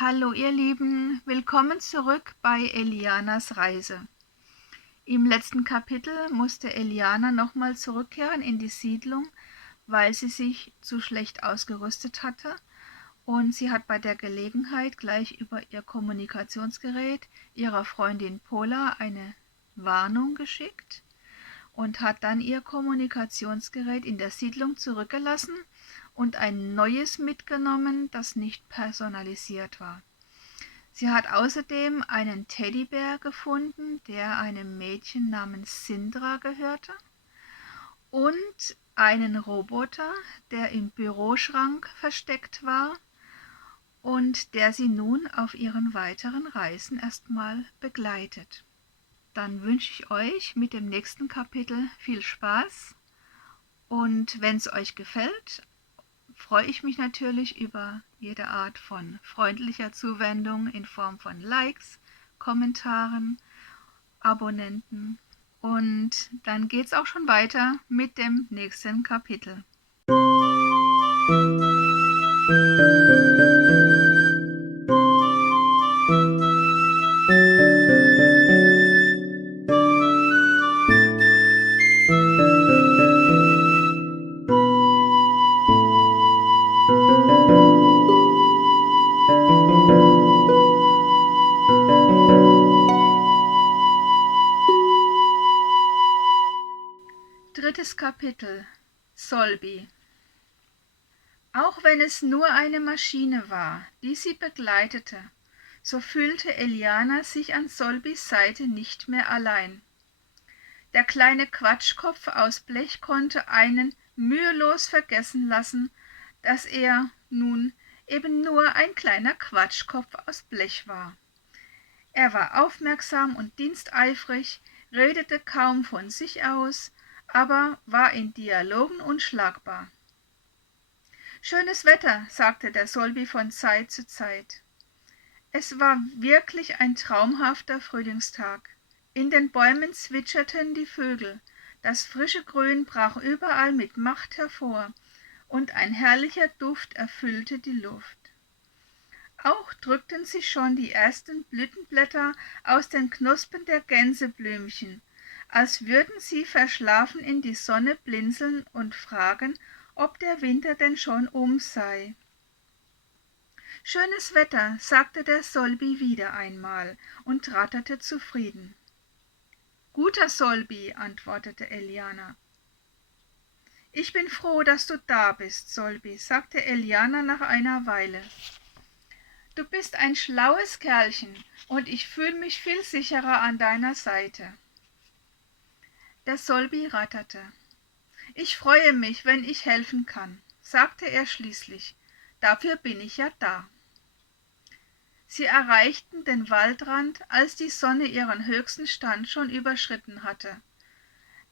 Hallo ihr Lieben, willkommen zurück bei Elianas Reise. Im letzten Kapitel musste Eliana nochmal zurückkehren in die Siedlung, weil sie sich zu schlecht ausgerüstet hatte, und sie hat bei der Gelegenheit gleich über ihr Kommunikationsgerät ihrer Freundin Pola eine Warnung geschickt und hat dann ihr Kommunikationsgerät in der Siedlung zurückgelassen und ein neues mitgenommen, das nicht personalisiert war. Sie hat außerdem einen Teddybär gefunden, der einem Mädchen namens Sindra gehörte, und einen Roboter, der im Büroschrank versteckt war und der sie nun auf ihren weiteren Reisen erstmal begleitet. Dann wünsche ich euch mit dem nächsten Kapitel viel Spaß, und wenn es euch gefällt, freue ich mich natürlich über jede Art von freundlicher Zuwendung in Form von Likes, Kommentaren, Abonnenten. Und dann geht's auch schon weiter mit dem nächsten Kapitel. Drittes Kapitel: Solbi. Auch wenn es nur eine Maschine war, die sie begleitete, so fühlte Eliana sich an Solbis Seite nicht mehr allein. Der kleine Quatschkopf aus Blech konnte einen mühelos vergessen lassen, dass er nun eben nur ein kleiner Quatschkopf aus Blech war. Er war aufmerksam und diensteifrig, redete kaum von sich aus, aber war in Dialogen unschlagbar. »Schönes Wetter«, sagte der Solbi von Zeit zu Zeit. Es war wirklich ein traumhafter Frühlingstag. In den Bäumen zwitscherten die Vögel, das frische Grün brach überall mit Macht hervor, und ein herrlicher Duft erfüllte die Luft. Auch drückten sich schon die ersten Blütenblätter aus den Knospen der Gänseblümchen, als würden sie verschlafen in die Sonne blinzeln und fragen, ob der Winter denn schon sei. »Schönes Wetter«, sagte der Solbi wieder einmal und ratterte zufrieden. »Guter Solbi«, antwortete Eliana. »Ich bin froh, dass du da bist, Solbi«, sagte Eliana nach einer Weile. »Du bist ein schlaues Kerlchen, und ich fühle mich viel sicherer an deiner Seite.« Der Solbi ratterte. »Ich freue mich, wenn ich helfen kann«, sagte er schließlich. »Dafür bin ich ja da.« Sie erreichten den Waldrand, als die Sonne ihren höchsten Stand schon überschritten hatte.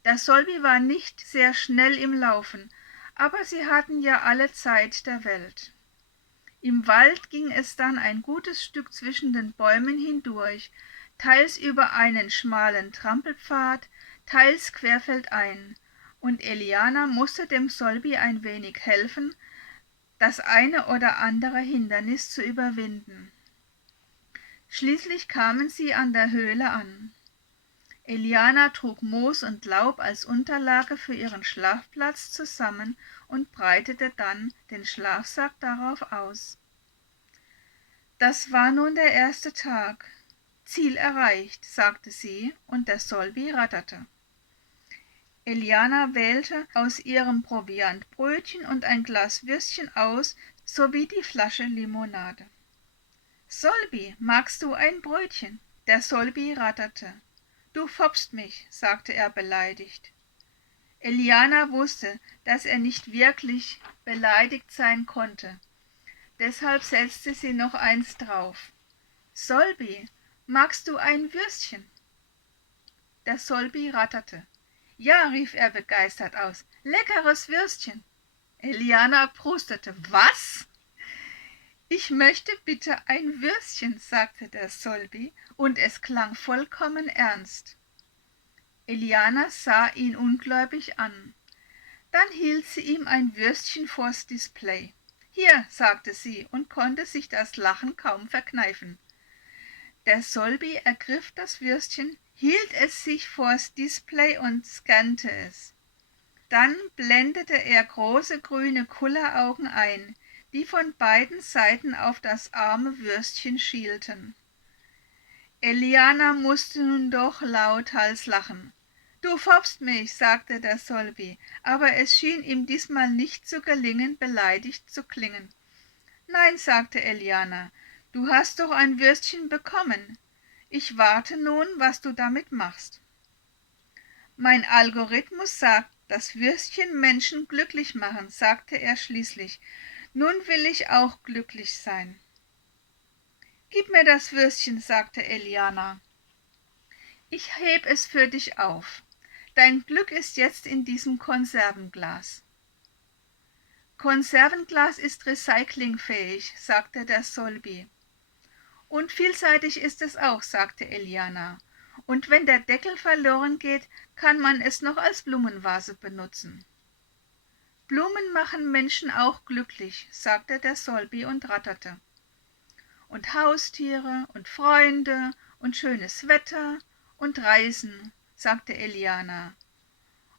Der Solbi war nicht sehr schnell im Laufen, aber sie hatten ja alle Zeit der Welt. Im Wald ging es dann ein gutes Stück zwischen den Bäumen hindurch, teils über einen schmalen Trampelpfad, teils querfeldein, und Eliana musste dem Solbi ein wenig helfen, das eine oder andere Hindernis zu überwinden. Schließlich kamen sie an der Höhle an. Eliana trug Moos und Laub als Unterlage für ihren Schlafplatz zusammen und breitete dann den Schlafsack darauf aus. Das war nun der erste Tag. »Ziel erreicht«, sagte sie, und der Solbi ratterte. Eliana wählte aus ihrem Proviant Brötchen und ein Glas Würstchen aus, sowie die Flasche Limonade. »Solbi, magst du ein Brötchen?« Der Solbi ratterte. »Du foppst mich«, sagte er beleidigt. Eliana wusste, dass er nicht wirklich beleidigt sein konnte. Deshalb setzte sie noch eins drauf. »Solbi, magst du ein Würstchen?« Der Solbi ratterte. »Ja«, rief er begeistert aus, »leckeres Würstchen!« Eliana prustete. »Was?« »Ich möchte bitte ein Würstchen«, sagte der Solbi, und es klang vollkommen ernst. Eliana sah ihn ungläubig an. Dann hielt sie ihm ein Würstchen vors Display. Hier, sagte sie und konnte sich das Lachen kaum verkneifen. Der Solby ergriff das Würstchen, hielt es sich vors Display und scannte es. Dann blendete er große grüne Kulleraugen ein, die von beiden Seiten auf das arme Würstchen schielten. Eliana musste nun doch lauthals lachen. »Du foppst mich«, sagte der Solby, aber es schien ihm diesmal nicht zu gelingen, beleidigt zu klingen. »Nein«, sagte Eliana, »du hast doch ein Würstchen bekommen. Ich warte nun, was du damit machst.« »Mein Algorithmus sagt, dass Würstchen Menschen glücklich machen«, sagte er schließlich. »Nun will ich auch glücklich sein.« »Gib mir das Würstchen«, sagte Eliana. »Ich heb es für dich auf. Dein Glück ist jetzt in diesem Konservenglas.« »Konservenglas ist recyclingfähig«, sagte der Solby. »Und vielseitig ist es auch«, sagte Eliana. »Und wenn der Deckel verloren geht, kann man es noch als Blumenvase benutzen.« »Blumen machen Menschen auch glücklich«, sagte der Solby und ratterte. »Und Haustiere und Freunde und schönes Wetter und Reisen«, sagte Eliana.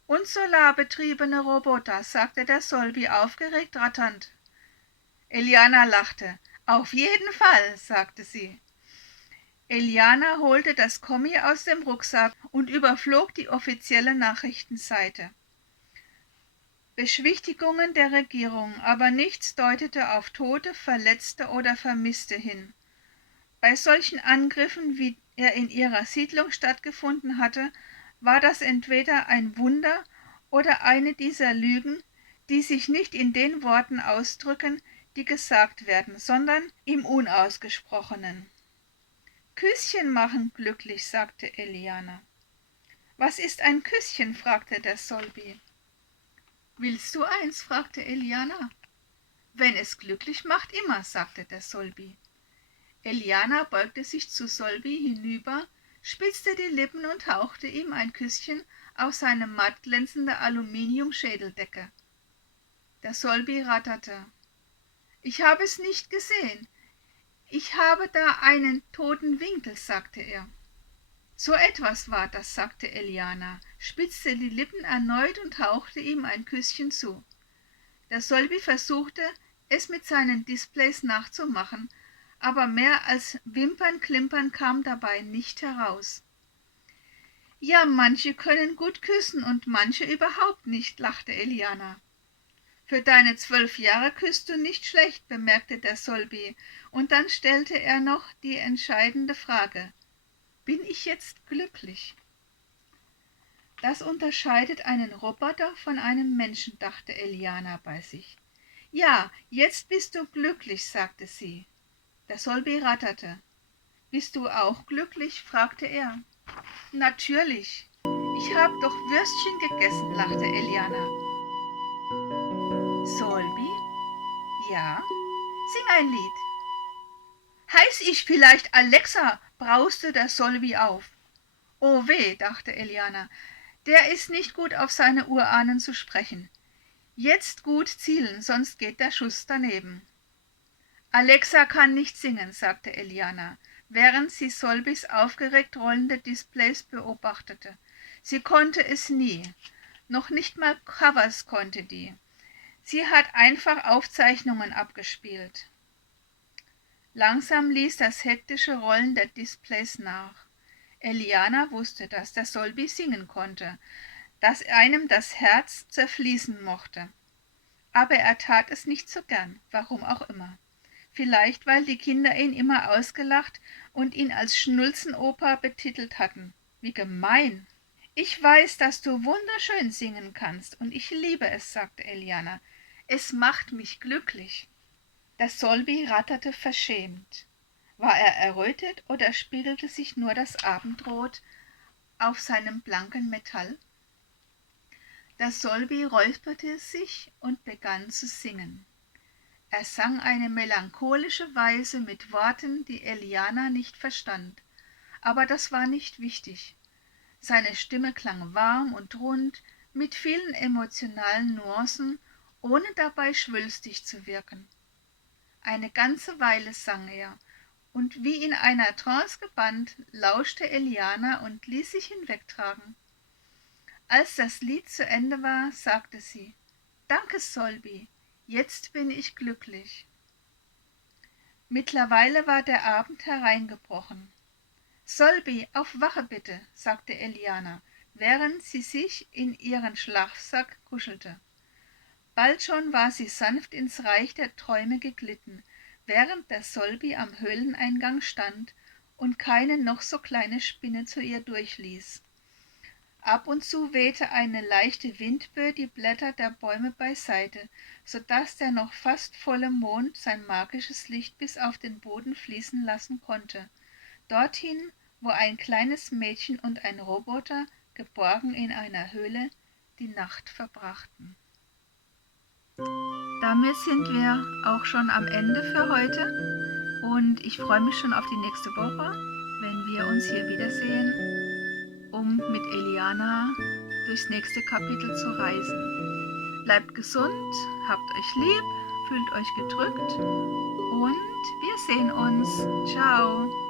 »Und solarbetriebene Roboter«, sagte der Solby aufgeregt ratternd. Eliana lachte. »Auf jeden Fall«, sagte sie. Eliana holte das Kommi aus dem Rucksack und überflog die offizielle Nachrichtenseite. Beschwichtigungen der Regierung, aber nichts deutete auf Tote, Verletzte oder Vermisste hin. Bei solchen Angriffen, wie er in ihrer Siedlung stattgefunden hatte, war das entweder ein Wunder oder eine dieser Lügen, die sich nicht in den Worten ausdrücken, die gesagt werden, sondern im Unausgesprochenen. »Küsschen machen glücklich«, sagte Eliana. »Was ist ein Küsschen?«, fragte der Solby. »Willst du eins?«, fragte Eliana. »Wenn es glücklich macht, immer«, sagte der Solby. Eliana beugte sich zu Solby hinüber, spitzte die Lippen und hauchte ihm ein Küsschen auf seine mattglänzende Aluminiumschädeldecke. Der Solby ratterte. »Ich habe es nicht gesehen. Ich habe da einen toten Winkel«, sagte er. »So etwas war das«, sagte Eliana, spitzte die Lippen erneut und hauchte ihm ein Küsschen zu. Der Solby versuchte, es mit seinen Displays nachzumachen, aber mehr als Wimpernklimpern kam dabei nicht heraus. »Ja, manche können gut küssen und manche überhaupt nicht«, lachte Eliana. »Für deine 12 Jahre küsst du nicht schlecht«, bemerkte der Solby, und dann stellte er noch die entscheidende Frage. »Bin ich jetzt glücklich?« »Das unterscheidet einen Roboter von einem Menschen«, dachte Eliana bei sich. »Ja, jetzt bist du glücklich«, sagte sie. Der Solby ratterte. »Bist du auch glücklich?«, fragte er. »Natürlich. Ich habe doch Würstchen gegessen«, lachte Eliana. »Solby? Ja? Sing ein Lied.« »Heiß ich vielleicht Alexa?«, brauste der Solby auf. »Oh weh«, dachte Eliana, »der ist nicht gut auf seine Urahnen zu sprechen. Jetzt gut zielen, sonst geht der Schuss daneben.« »Alexa kann nicht singen«, sagte Eliana, während sie Solbys aufgeregt rollende Displays beobachtete. »Sie konnte es nie. Noch nicht mal Covers konnte die. Sie hat einfach Aufzeichnungen abgespielt.« Langsam ließ das hektische Rollen der Displays nach. Eliana wusste, dass der Solby singen konnte, dass einem das Herz zerfließen mochte. Aber er tat es nicht so gern, warum auch immer. Vielleicht, weil die Kinder ihn immer ausgelacht und ihn als Schnulzenoper betitelt hatten. Wie gemein! »Ich weiß, dass du wunderschön singen kannst, und ich liebe es«, sagte Eliana. »Es macht mich glücklich.« Der Solby ratterte verschämt. War er errötet oder spiegelte sich nur das Abendrot auf seinem blanken Metall? Der Solby räusperte sich und begann zu singen. Er sang eine melancholische Weise mit Worten, die Eliana nicht verstand, aber das war nicht wichtig. Seine Stimme klang warm und rund, mit vielen emotionalen Nuancen, ohne dabei schwülstig zu wirken. Eine ganze Weile sang er, und wie in einer Trance gebannt, lauschte Eliana und ließ sich hinwegtragen. Als das Lied zu Ende war, sagte sie: »Danke, Solbi, jetzt bin ich glücklich.« Mittlerweile war der Abend hereingebrochen. »Solbi, auf Wache bitte«, sagte Eliana, während sie sich in ihren Schlafsack kuschelte. Bald schon war sie sanft ins Reich der Träume geglitten, während der Solbi am Höhleneingang stand und keine noch so kleine Spinne zu ihr durchließ. Ab und zu wehte eine leichte Windböe die Blätter der Bäume beiseite, so daß der noch fast volle Mond sein magisches Licht bis auf den Boden fließen lassen konnte, dorthin, wo ein kleines Mädchen und ein Roboter, geborgen in einer Höhle, die Nacht verbrachten. Damit sind wir auch schon am Ende für heute und ich freue mich schon auf die nächste Woche, wenn wir uns hier wiedersehen, um mit Eliana durchs nächste Kapitel zu reisen. Bleibt gesund, habt euch lieb, fühlt euch gedrückt und wir sehen uns. Ciao!